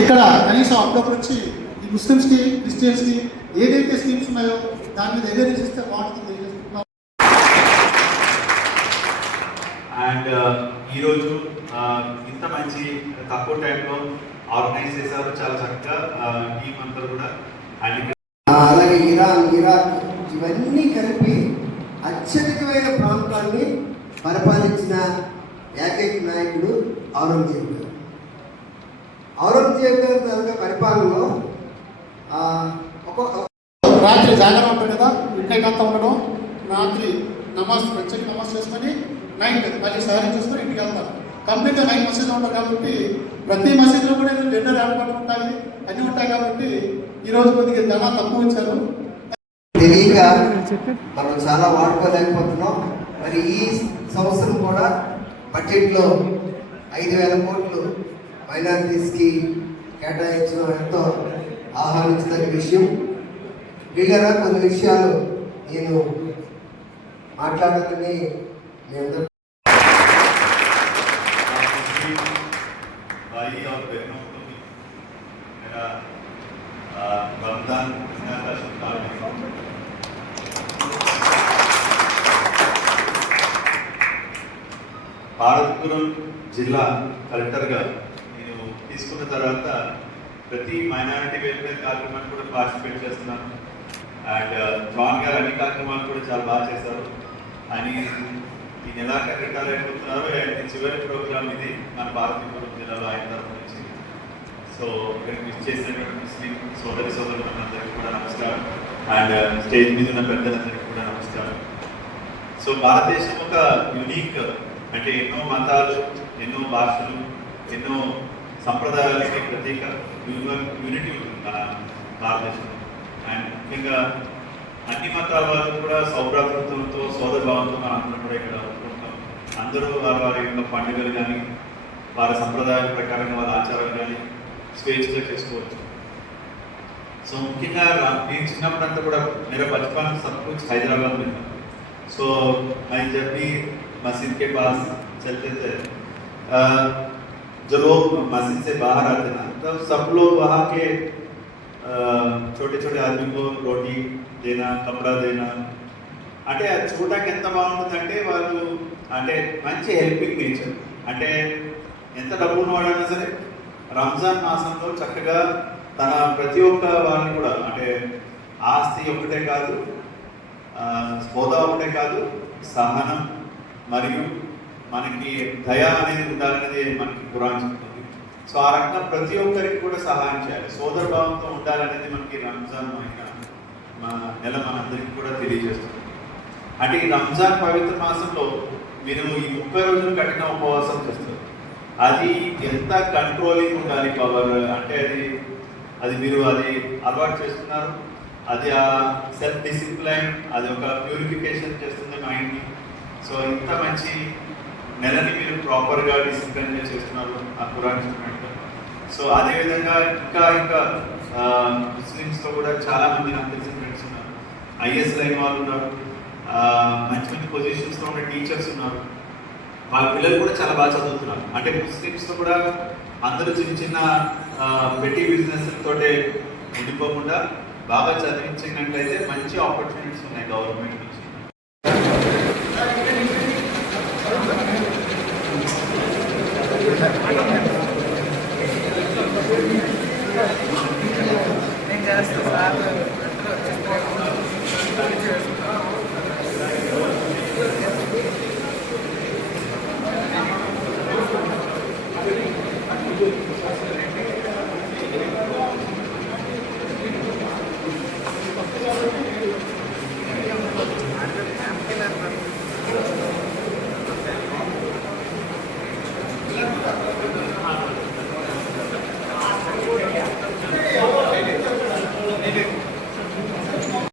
ఇక్కడ కనీసం అప్పుడప్పుడు వచ్చి ఈ ముస్లిమ్స్కి క్రిస్టియన్స్కి ఏదైతే స్కీమ్స్ ఉన్నాయో దాని మీద అవేర్నెస్ ఇస్తే బాగుంటుంది. అండ్ ఈరోజు ఇంత మంచి తక్కువ టైంలో ఆర్గనైజ్ చేశారు, చాలా చక్కగా టీం అంతా కూడా. అండ్ అలాగే ఇరాన్, ఇరాక్ ఇవన్నీ కలిపి అత్యధికమైన ప్రాంతాన్ని పరిపాలించిన ఏకైక నాయకుడు ఔరంగజేబు గారు. ఔరంగజేబు గారి తాలూకా పరిపాలనలో రాత్రి జాగరణ ఉంటుంది కదా, మిడ్ అంతా ఉండడం, రాత్రి నమాజ్ ప్రత్యేక నమాజ్ చేసుకొని నైట్ మళ్ళీ సహాయం చేసుకొని ఇంటికి వెళ్తారు. కంప్లీట్గా 9 మసీదులు ఉంటాయి కాబట్టి ప్రతి మసీదులో కూడా డిన్నర్ ఏర్పాట్లు ఉంటాయి, అన్నీ ఉంటాయి. కాబట్టి ఈరోజు కొద్దిగా జనాలు తక్కువ వచ్చారు. తెలియక మనం చాలా వాడుకోలేకపోతున్నాం. మరి ఈ సంవత్సరం కూడా బడ్జెట్లో 5,000 కోట్లు మైనారిటీస్కి కేటాయించడం ఎంతో ఆహ్వానించదగ్గ విషయం. వీళ్ళరా కొన్ని విషయాలు నేను మాట్లాడాలని మేము भाई और बहनों को भी मेरा रमजान का शुभकामनाएं। భారతపురం జిల్లా కలెక్టర్గా నేను తీసుకున్న తర్వాత ప్రతి మైనారిటీ వెల్ఫేర్ కార్యక్రమాన్ని కూడా పార్టిసిపేట్ చేస్తున్నాను. అండ్ జాన్ గారు అన్ని కార్యక్రమాలు కూడా చాలా బాగా చేశారు. అని ఈ నెలాఖరు రిటైర్ అయిపోతున్నారు. అండ్ చివరి ప్రోగ్రామ్ ఇది మన భారతపురం జిల్లాలో అయిన తరఫు నుంచి. సో ఇక్కడికి విజిట్ చేసినటువంటి ముస్లిం సోదరి సోదరులందరికీ కూడా నమస్కారం. అండ్ స్టేజ్ మీద ఉన్న పెద్దలందరికీ కూడా నమస్కారం. సో భారతదేశం ఒక యూనిక్, అంటే ఎన్నో మతాలు, ఎన్నో భాషలు, ఎన్నో సంప్రదాయాలకి ప్రత్యేక యూనిటీ ఉంటుంది మన భారతదేశంలో. అండ్ ముఖ్యంగా అన్ని మతాల వాళ్ళు కూడా సౌభ్రాతృత్వంతో, సోదరభావంతో మనం అందరం కూడా ఇక్కడ ఉంటున్నాం. అందరూ వారి యొక్క పండుగలు కానీ, వారి సంప్రదాయాల ప్రకారంగా వాళ్ళ ఆచారాలు కానీ స్వేచ్ఛగా చేసుకోవచ్చు. సో ముఖ్యంగా నేను చిన్నప్పుడంతా కూడా मेरा बचपन सब कुछ हैदराबाद में था. सो मैं जब भी मस्जिद के पास चलते थे, जो लोग मस्जिद से बाहर आते ना, तब सब लोग वहाँ के छोटे छोटे आदमी को रोटी देना, कपड़ा देना, అంటే అది చూడటానికి ఎంత బాగుంటుందంటే వాళ్ళు అంటే మంచి హెల్పింగ్ నేచర్. అంటే ఎంత డబ్బు ఉన్నవాడైనా సరే రంజాన్ మాసంలో చక్కగా తన ప్రతి ఒక్క వారిని కూడా, అంటే ఆస్తి ఒకటే కాదు, హోదా ఒకటే కాదు, సహనం మరియు మనకి దయ అనేది ఉండాలనేది మనకి ఖురాన్ చెప్తుంది. సో ఆ రకంగా ప్రతి ఒక్కరికి కూడా సహాయం చేయాలి, సోదరభావంతో ఉండాలనేది మనకి రంజాన్ నెల మనందరికీ కూడా తెలియజేస్తుంది. అంటే ఈ రంజాన్ పవిత్ర మాసంలో మీరు ఈ 30 రోజులు కఠిన ఉపవాసం చేస్తారు. అది ఎంత కంట్రోలింగ్ ఉండాలి పవర్, అంటే అది మీరు అలవాటు చేస్తున్నారు. అది ఆ సెల్ఫ్ డిసిప్లైన్, అది ఒక ప్యూరిఫికేషన్ చేస్తుంది మైండ్ని. సో ఇంత మంచి నెలని మీరు ప్రాపర్గా డిసిప్లైన్గా చేస్తున్నారు ఆ ఖురాన్ చెప్పినట్టు. సో అదేవిధంగా ఇంకా ముస్లిమ్స్తో కూడా చాలామంది నాకు తెలిసిన ఫ్రెండ్స్ ఉన్నారు, ఐఎస్ లైన్ వాళ్ళు ఉన్నారు, మంచి మంచి పొజిషన్స్లో ఉన్న టీచర్స్ ఉన్నారు. వాళ్ళ పిల్లలు కూడా చాలా బాగా చదువుతున్నారు. అంటే ముస్లిమ్స్తో కూడా అందరూ చిన్న చిన్న పెట్టి బిజినెస్లతోటే ఉండిపోకుండా బాగా చదివించినట్లయితే మంచి ఆపర్చునిటీస్ ఉన్నాయి గవర్నమెంట్ నుంచి. నేను చేస్తాను సార్.